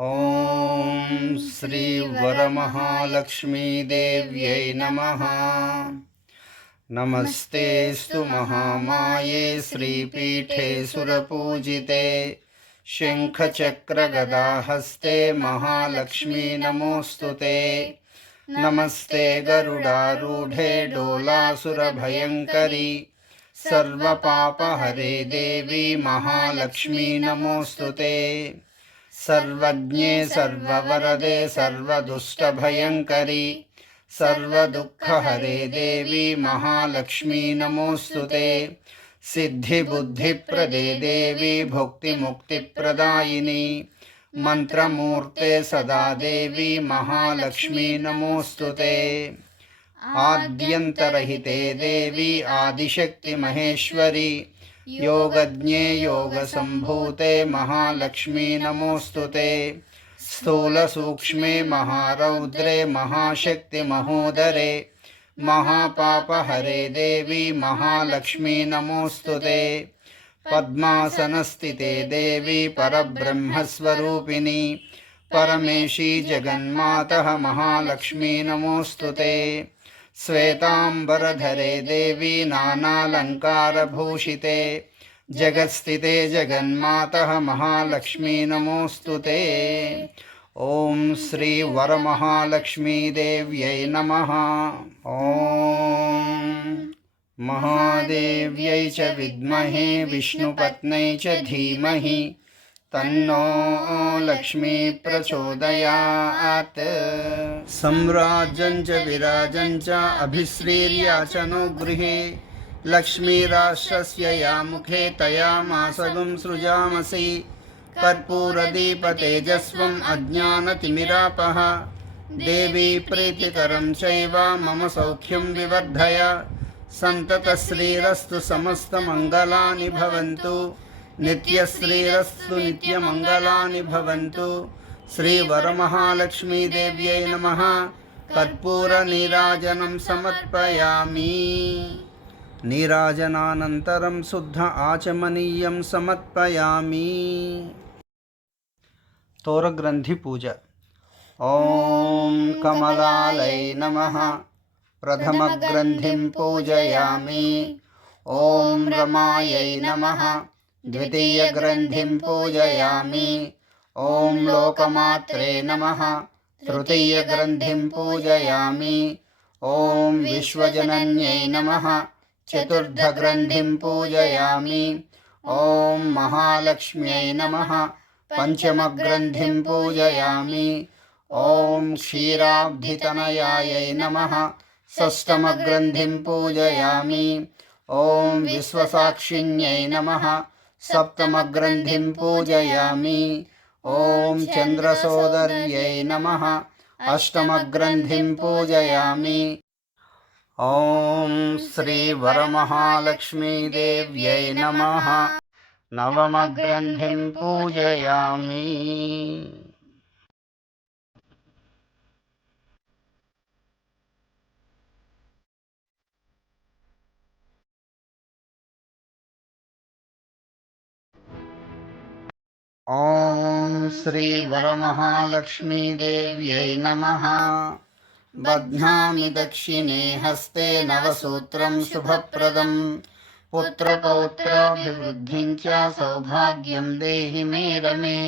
ॐ श्रीवरमहालक्ष्मीदेव्यै नमः। नमस्तेऽस्तु महामाये श्रीपीठे सुरपूजिते। शङ्खचक्रगदाहस्ते महालक्ष्मी नमोऽस्तु ते। नमस्ते गरुडारूढे डोलासुरभयङ्करी। सर्वपापहरे देवी महालक्ष्मी नमोऽस्तु ते। सर्वज्ञे सर्ववरदे सर्वदुष्टभयङ्करी। सर्वदुःखहरे देवी महालक्ष्मी नमोऽस्तु ते। सिद्धिबुद्धिप्रदे देवी भुक्तिमुक्तिप्रदायिनी। मन्त्रमूर्ते सदा देवी महालक्ष्मी नमोऽस्तु ते। आद्यन्तरहिते देवी आदिशक्तिमहेश्वरी। योगज्ञे योगसम्भूते महालक्ष्मी नमोऽस्तु ते। स्थूलसूक्ष्मे महारौद्रे महाशक्तिमहोदरे। महापापहरे देवी महालक्ष्मी नमोऽस्तु ते। पद्मासनस्थिते देवी परब्रह्मस्वरूपिणी। परमेशी जगन्मातः महालक्ष्मी नमोऽस्तु ते। श्वेताम्बरधरे देवी नानालङ्कारभूषिते। जगत्स्थिते जगन्मातः महालक्ष्मी नमोऽस्तु ते। ॐ श्रीवरमहालक्ष्मीदेव्यै नमः। ॐ महादेव्यै च विद्महे विष्णुपत्नै च धीमहि। तन्नो लक्ष्मी प्रचोदयात्। सम्राजं च विराजं च अभिश्रीर्याचनो गृहे। लक्ष्मीराष्ट्रस्य या मुखे तया मासगं सृजामसि। कर्पूरदीपतेजस्वम् अज्ञानतिमिरापः। देवी प्रीतिकरं चैव मम सौख्यं विवर्धय। सन्ततश्रीरस्तु समस्तमङ्गलानि भवन्तु। నిత్యశ్రీరస్సు నిత్యమంగళాని భవంతు శ్రీవరమహాలక్ష్మీదేవ్యై నమ కర్పూర నీరాజనం సమర్పయామి నీరాజనానంతరం శుద్ధ ఆచమనీయం సమర్పయామి తోరగ్రంథి పూజ ఓం కమలాలై నమ ప్రథమగ్రంథిం పూజయామి ఓం రమాయై నమ द्वितयग्रंथि पूजयामि। ॐ लोकमात्रे नमः। तृतीयग्रन्थिं पूजयामि। ॐ विश्वजनन्यै नमः। चतुर्थग्रन्थिं पूजयामि। ॐ महालक्ष्म्यै नमः। पञ्चमग्रन्थिं पूजयामि। ॐ क्षीराब्धितनयायै नमः। षष्टमग्रन्थिं पूजयामि। ॐ विश्वसाक्षिण्यै नमः। सप्तमग्रन्थिं पूजयामि। ॐ चन्द्रसोदर्यै नमः। अष्टमग्रन्थिं पूजयामि। ॐ श्रीवरमहालक्ष्मीदेव्यै नमः। नवमग्रन्थिं पूजयामि। ॐ श्रीवरमहालक्ष्मीदेव्यै नमः बध्नामि दक्षिणे हस्ते नवसूत्रं शुभप्रदं पुत्रपौत्राभिवृद्धिं च सौभाग्यं देहि मे रमे